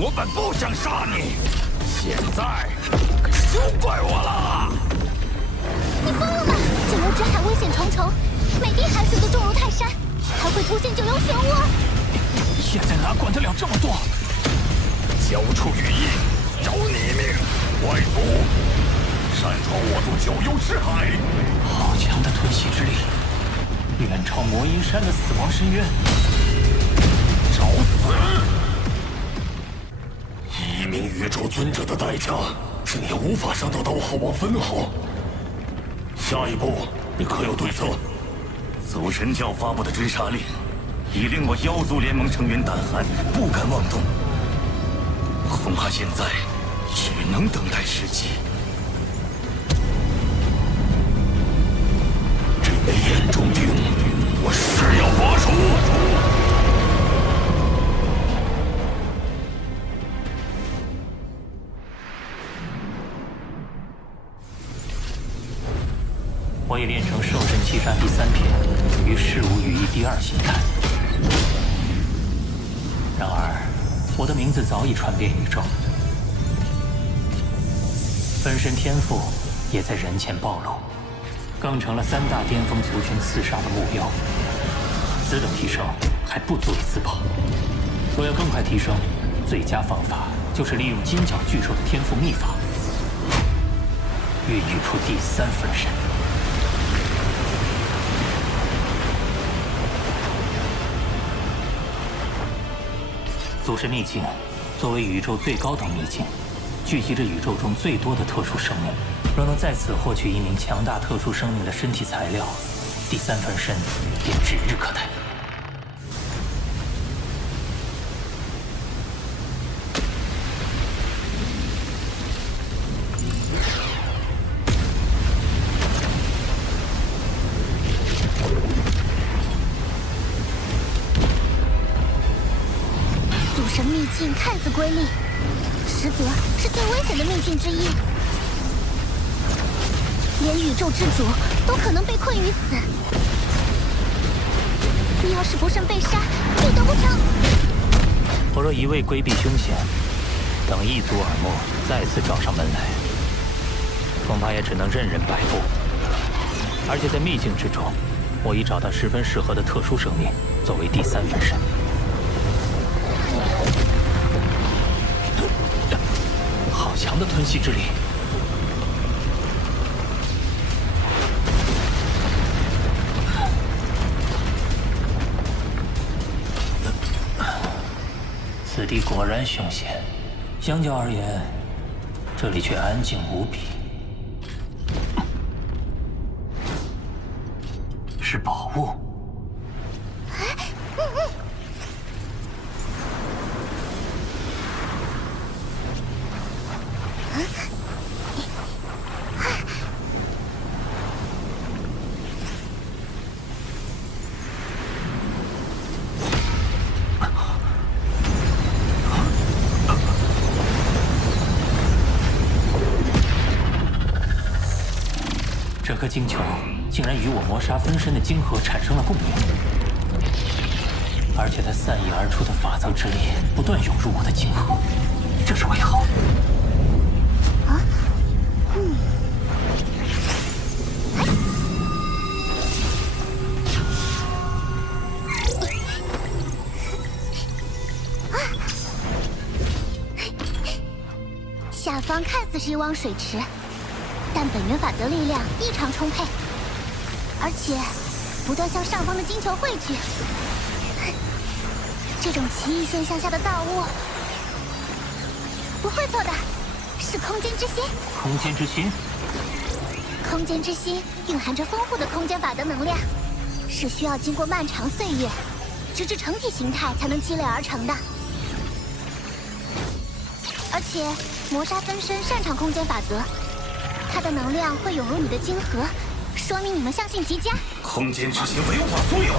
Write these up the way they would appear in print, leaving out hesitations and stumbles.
我本不想杀你，现在可休怪我了。你疯了吗？九幽之海危险重重，每滴海水都重如泰山，还会凸现九幽漩涡。现在哪管得了这么多？交出羽翼，饶你一命！外族，擅闯我族九幽之海，好强的吞噬之力，远超魔音山的死亡深渊。找死！以一名宇宙尊者的代价，竟也无法伤到刀号王分毫。下一步，你可有对策？祖神教发布的追杀令，已令我妖族联盟成员胆寒，不敢妄动。恐怕现在只能等待时机。这枚眼中钉，我誓要拔除。我已练成兽神七杀第3篇与事无羽翼第2形态。然而，我的名字早已传遍宇宙，分身天赋也在人前暴露，更成了3大巅峰族群刺杀的目标。此等提升还不足以自保，若要更快提升，最佳方法就是利用金角巨兽的天赋秘法，孕育出第3分身。祖神秘境作为宇宙最高等秘境，聚集着宇宙中最多的特殊生命。若能在此获取一名强大特殊生命的身体材料，第3分身便指日可待。秘境看似瑰丽，实则是最危险的秘境之一，连宇宙之主都可能被困于此。你要是不慎被杀，必得不偿。我若一味规避凶险，等一族耳目再次找上门来，恐怕也只能任人摆布。而且在秘境之中，我已找到十分适合的特殊生命作为第3分身。好强的吞噬之力！此地果然凶险，相较而言，这里却安静无比。是宝物。这颗晶球竟然与我魔杀分身的晶核产生了共鸣，而且它散溢而出的法则之力不断涌入我的晶核，这是为何？下方看似是一汪水池，但本源法则力量异常充沛，而且不断向上方的晶球汇聚。这种奇异现象下的造物，不会错的，是空间之心。空间之心？空间之心蕴含着丰富的空间法则能量，是需要经过漫长岁月，直至成体形态才能积累而成的。而且魔杀分身擅长空间法则，它的能量会涌入你的晶核，说明你们相性极佳。空间之心为我所有，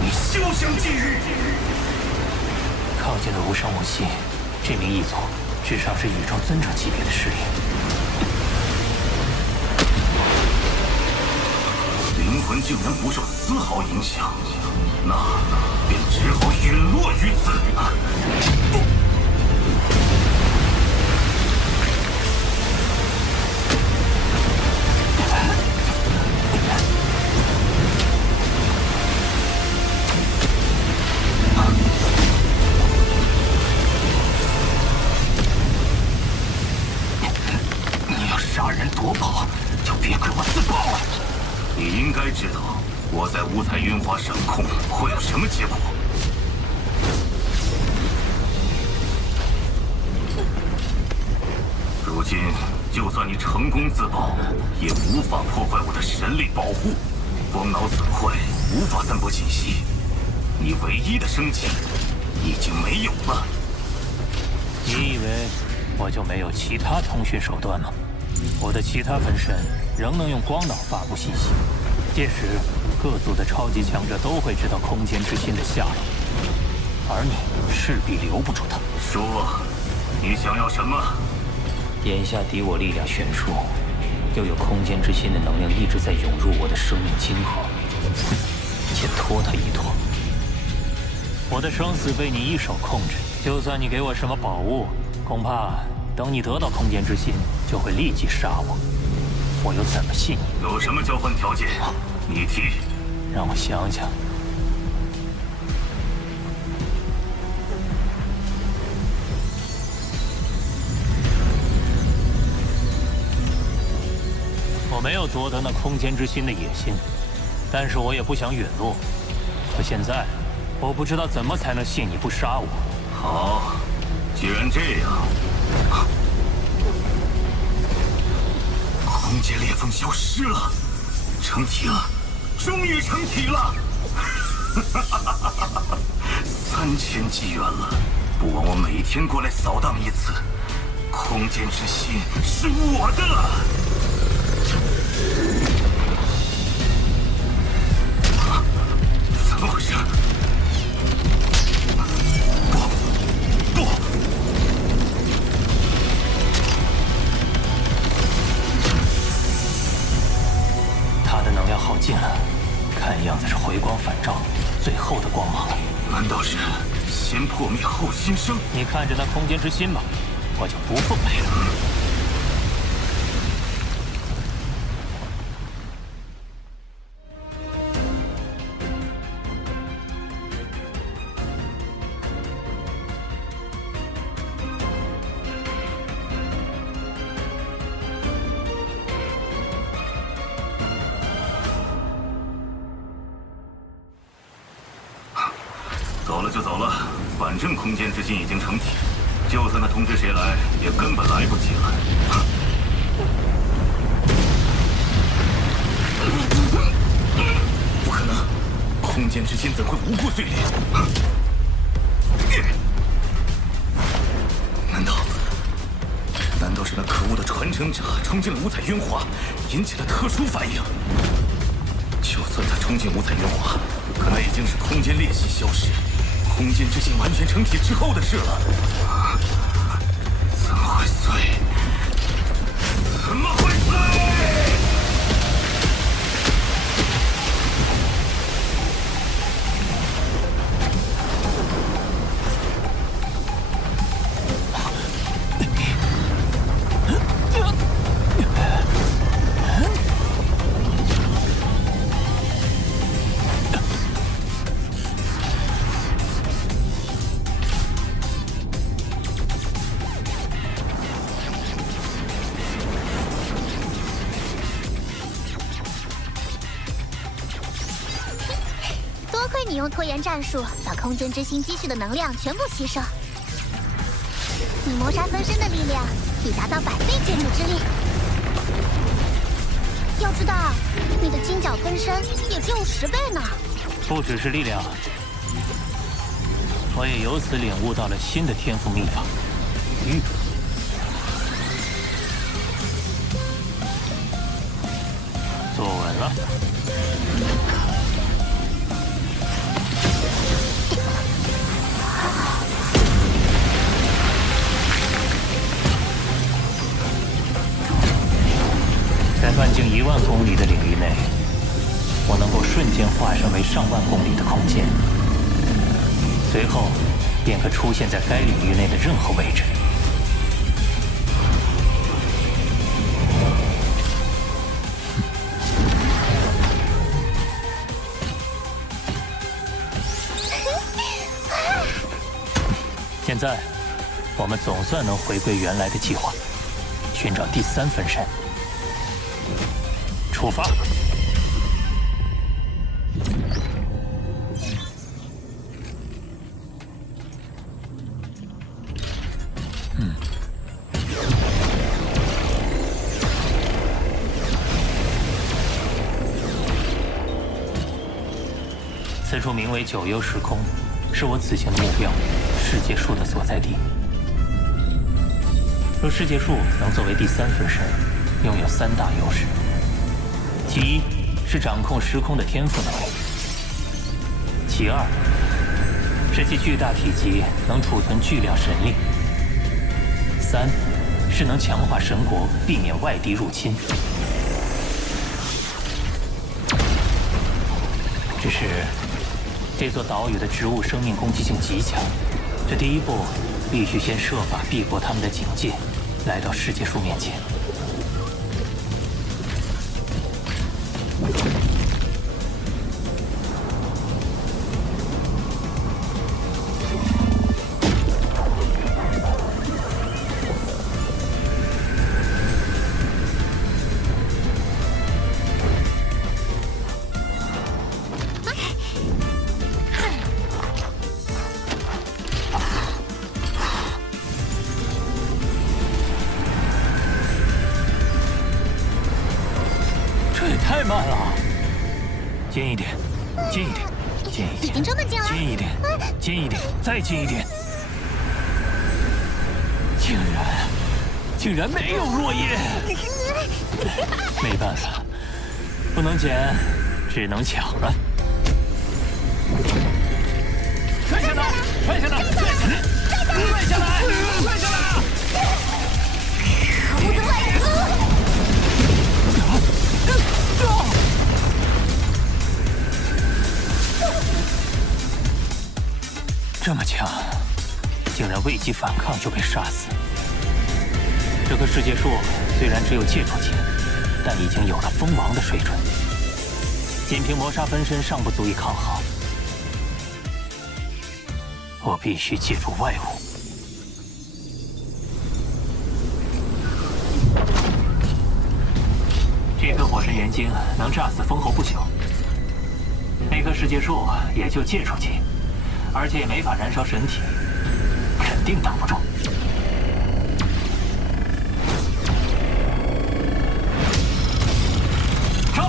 你休想觊觎！靠近的无声无息，这名异族至少是宇宙尊者级别的实力。灵魂竟然不受丝毫影响，那便只好陨落于此。在五彩云华掌控，会有什么结果？如今，就算你成功自保，也无法破坏我的神力保护。光脑损坏，无法散播信息。你唯一的生机已经没有了。你以为我就没有其他通讯手段吗？我的其他分身仍能用光脑发布信息，届时各族的超级强者都会知道空间之心的下落，而你势必留不住他。说，你想要什么？眼下敌我力量悬殊，又有空间之心的能量一直在涌入我的生命晶核，先拖他一拖。我的生死被你一手控制，就算你给我什么宝物，恐怕等你得到空间之心，就会立即杀我。我又怎么信你？有什么交换条件？你提。让我想想。我没有夺得那空间之心的野心，但是我也不想陨落。可现在，我不知道怎么才能信你不杀我。好，既然这样，空间裂缝消失了，成体了，终于成体了！3000纪元了，不枉我每天过来扫荡一次。空间之心是我的。怎么回事？不！他的能量耗尽了，看样子是回光返照，最后的光芒了。难道是先破灭后新生？你看着那空间之心吧，我就不奉陪了。走了就走了，反正空间之心已经成体，就算他通知谁来，也根本来不及了。不可能，空间之心怎会无故碎裂？难道是那可恶的传承者冲进了五彩渊华，引起了特殊反应？就算他冲进五彩渊华，可那已经是空间裂隙消失。空间之心完全成体之后的事了，怎么会碎？怎么会碎？你用拖延战术把空间之心积蓄的能量全部吸收，你谋杀分身的力量已达到100倍建筑之力。要知道，你的金角分身也只有10倍呢。不只是力量，我也由此领悟到了新的天赋秘法——玉。坐稳了。在半径1万公里的领域内，我能够瞬间化身为上万公里的空间，随后便可出现在该领域内的任何位置。现在，我们总算能回归原来的计划，寻找第3分身。出发！处名为九幽时空，是我此行的目标，世界树的所在地。若世界树能作为第3分身，拥有3大优势：其一是掌控时空的天赋能力；其二是其巨大体积能储存巨量神力；三是能强化神国，避免外敌入侵。只是这座岛屿的植物生命攻击性极强，这第一步必须先设法避过他们的警戒，来到世界树面前。太慢了，近一点，近一点，近一点，已经这么近了，近一点，近一点，再近一点。竟然没有落叶，没办法，不能捡，只能抢了。摔下来，摔下来，摔下来，摔下来，摔下来！我的外族！这么强，竟然未及反抗就被杀死。这棵世界树虽然只有戒除级，但已经有了封王的水准，仅凭魔杀分身尚不足以抗衡。我必须借助外物。这颗火神元晶能炸死封侯不朽，那棵世界树也就戒除级。而且也没法燃烧神体，肯定挡不住。杀！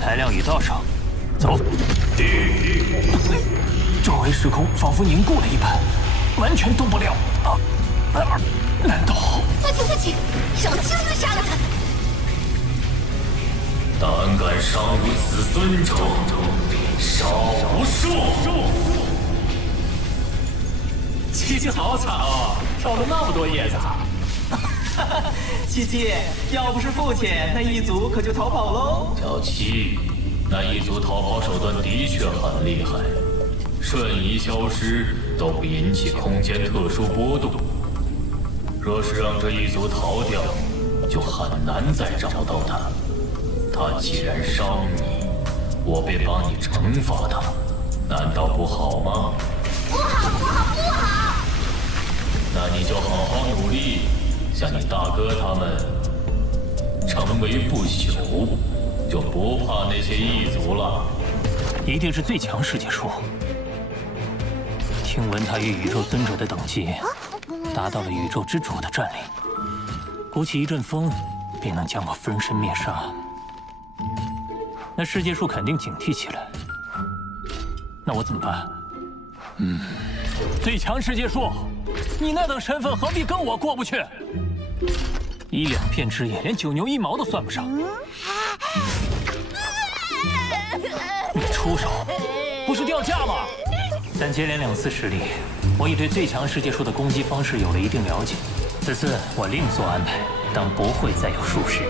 材料已到手，走。周围时空仿佛凝固了一般，完全动不了。难道？父亲，让我亲自杀了他！胆敢伤我子孙者，杀无赦！七七好惨哦，挑了那么多叶子。七七，要不是父亲，那一族可就逃跑喽。小七，那一族逃跑手段的确很厉害，瞬移消失都不引起空间特殊波动。若是让这一族逃掉，就很难再找到他。他既然伤你，我便帮你惩罚他，难道不好吗？不好！那你就好好努力。像你大哥他们成为不朽，就不怕那些异族了。一定是最强世界树。听闻他与宇宙尊者的等级达到了宇宙之主的战力，鼓起一阵风便能将我分身灭杀。那世界树肯定警惕起来。那我怎么办？最强世界树，你那等身份何必跟我过不去？一两片枝叶连九牛一毛都算不上。你出手，不是掉价吗？但接连2次失利，我已对最强世界树的攻击方式有了一定了解。此次我另做安排，当不会再有疏失。